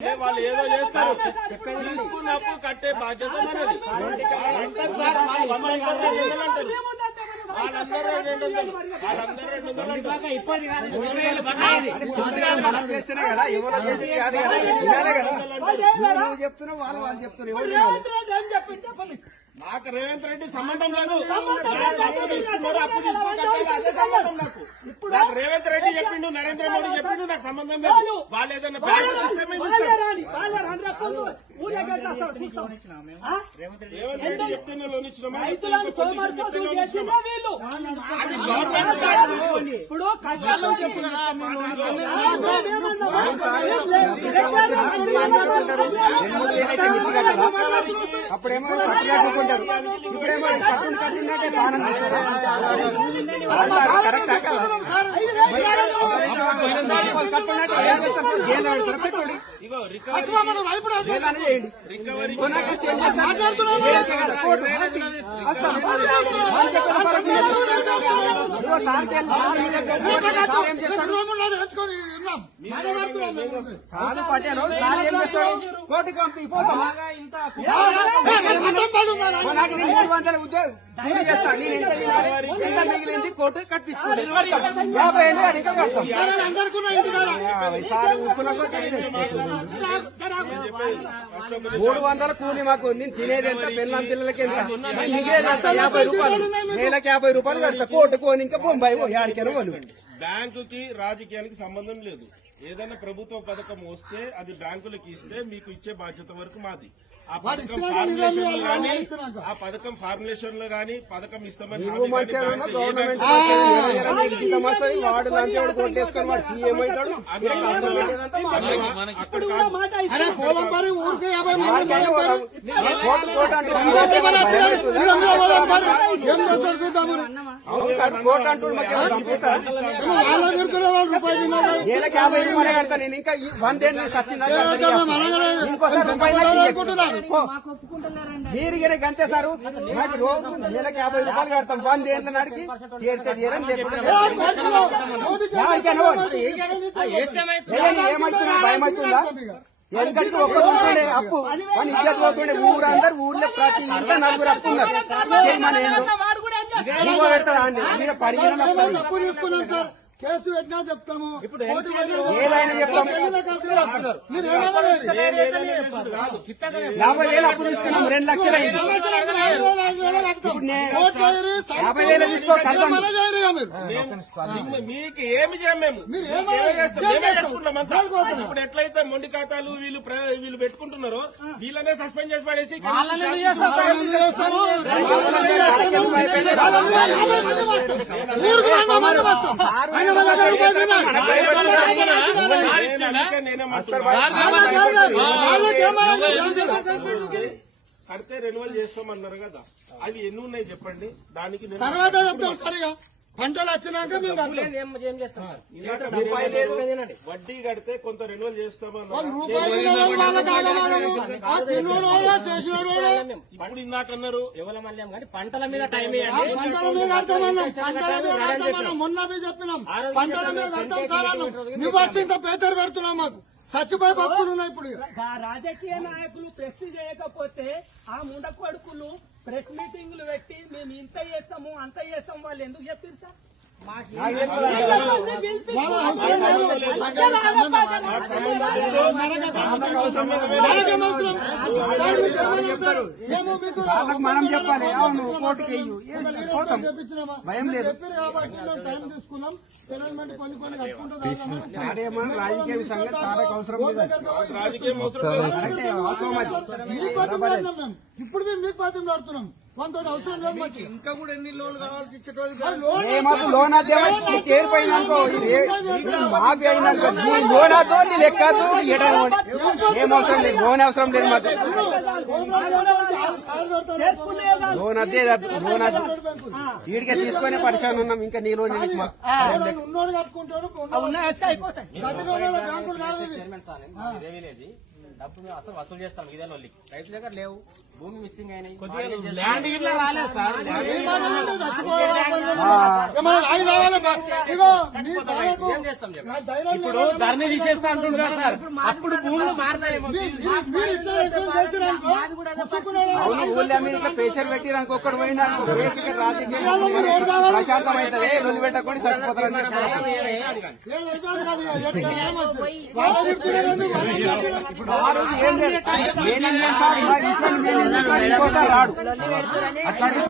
వాళ్ళు ఏదో చేస్తారు, తీసుకున్నప్పుడు కట్టే బాధ్యత మనది అంటారు సార్. వాళ్ళు 100 అంటారు, వాళ్ళందరూ 200, వాళ్ళందరూ 200 అంటారు. చెప్తున్నావు వాళ్ళు చెప్తున్నారు. నాకు రేవంత్ రెడ్డి సంబంధం లేదు. అప్పు తీసుకున్నారు, అప్పు తీసుకుని అదే సంబంధం నాకు. నాకు రేవంత్ రెడ్డి చెప్పిండు, నరేంద్ర మోడీ చెప్పిండు, నాకు సంబంధం లేదు. వాళ్ళు ఏదైనా బ్యాంక్ ఇస్తే మేము ఇస్తాం. రేవంత్ రెడ్డి చెప్తేనే లోన్ ఇచ్చినామా, అది గవర్నమెంట్ అప్పుడేమో కట్టుకుంటారు, ఇప్పుడేమో కట్టున్నట్టే పాలన కరెక్ట్ కట్టున్నట్టు. ఇగో రికవరీ కాదు పట్టాను సార్ ఏం చేస్తాడు, కోర్టుకి పంపిపోతాం. నాకు నేను 300 ఉద్యోగం పూర్తి చేస్తా. నేను ఎంత మిగిలింది కోర్టు కట్టించుకోండి, 50 ఏళ్ళు అడిగి కడతాం. సార్ ఉప్పున 300 కూలి మాకు. నేను తినేది ఎంత, పిల్లల పిల్లలకి ఎంత, మిగిలేది ఎంత, 50 రూపాయలు, నెలకు 50 రూపాయలు కడతా. కోర్టు కోని ఇంకా బొంబాయి ఆడికైనా వాళ్ళు. బ్యాంకుకి రాజకీయానికి సంబంధం లేదు. ఏదైనా ప్రభుత్వ పథకం వస్తే అది బ్యాంకులకు ఇస్తే మీకు ఇచ్చే బాధ్యత వరకు మాది. ఆ పథకం ఫార్ములేషన్ లో గానీ, ఆ పథకం ఫార్ములేషన్ లో గానీ, పథకం ఇస్తామని గవర్నమెంట్ వాడు లంచం కొట్టేసుకొని వాడు సీఎం అవుతాడు. కోర్టు అంటూ నెలకు 50 రూపాయలు కడతా. నేను ఇంకా 100 ఏళ్ళు సచ్చిందని ఇంకోసారి రూపాయలు మీరు అంతే సారు. నాకు రోజు నెలకు 50 రూపాయలు కడతాం. 100 ఏళ్ళ నాడికి ఏమవుతుందా, భయమవుతుందా? ఎందుకంటే ఒక్కరుంటుండే అప్పు మన ఇద్దరు పోతుండే. ఊరందరూ ఊర్లో ప్రతి ఇంట్లో 4 అప్పు ఉన్నారు. పెడతాడా అండి మీరు పరిగణ కేసు పెట్టినా చెప్తాము, ఏదైనా చెప్తాము. 50,000 అప్పు తీసుకున్నాం, 2 లక్షలు అయింది. ఇప్పుడు 50,000 తీసుకో. మీకు ఏమి చేయం మేము, ఇప్పుడు ఎట్లయితే మొండి ఖాతాలు వీళ్ళు పెట్టుకుంటున్నారో వీళ్ళనే సస్పెండ్ చేసి పడేసి కడితే రెన్యువల్ చేస్తామన్నారు కదా, అవి ఎన్ని ఉన్నాయి చెప్పండి. దానికి తర్వాత చెప్తాం. సరిగా పంటలు వచ్చినాక వడ్డీ కడితే కొంత రెన్యువల్ చేస్తామన్నారు. ఇప్పుడు ఇందాక అన్నారు పంటల మీద టైం మొన్న చెప్పినాం, పంటల మీద కడతాం సార్. నువ్వు వచ్చింత పేదరు పెడుతున్నావు మాకు. చచ్చిపోయి పప్పులు ఉన్నాయి. ఇప్పుడు రాజకీయ నాయకులు ప్రెస్ చేయకపోతే ఆ ముండ కొడుకులు ప్రెస్ మీటింగ్లు పెట్టి మేము ఇంత చేస్తాము అంత చేస్తాము వాళ్ళు ఎందుకు చెప్పారు సార్? మనం చెప్పాలి. అవును కోర్టుకి భయం లేదు. టైం తీసుకున్నాం. సెటిల్మెంట్ కొన్ని కట్టుకుంటాం. రాజకీయ సంగతి సారకు అవసరం లేదు. ఇప్పుడు మేము మీకు బాధ్యం పడుతున్నాం. కొంత అవసరం లేదు మాకు. ఇంకా కూడా ఎన్ని లోన్లు కావాల్సి ఇచ్చేటోళ్ళు మాకు లోన్ ఏరిపోయిందనుకో, మాకు అయినాక లోన్ అదో నీ లెక్కదు. ఏం అవసరం లేదు, లోన్ అవసరం లేదు మాకు. లోన్ అదే లోన్ అది వీడికి తీసుకొని పరిశాన్ ఉన్నాం. ఇంకా నీ లోన్ ఉన్నోడు కట్టుకుంటాడు. డబ్బులు అసలు వసూలు చేస్తాం. ఇదే వాళ్ళకి రైతుల దగ్గర లేవు, భూమి మిస్సింగ్ అయినాయి. ల్యాండ్ ఇట్లా రాలేదు సార్. ఏమన్నా రాయి కావాలి ఇగో నీ బాధకు నా ధైర్యం ఇప్పుడు ధరణి తీసేస్తా అంటుండు కదా సార్, అప్పుడు భూములు మారతాయేమో. మీరు ఇట్లా చేసినారనుకో, ముసుగుకున్నాడు. అవును, ఊళ్ళో మీరు ఇట్లా ప్రెషర్ పెట్టిరానికి ఒక్కడు పోయినా రాజకీయం ప్రశాంతం అవుతుంది. రోజు పెట్టకుండా చచ్చిపోతారని చెప్పి ఆ రోజు ఏం లేదు. నేనేం చేస్తాను? ఇంకోసారి రాడు.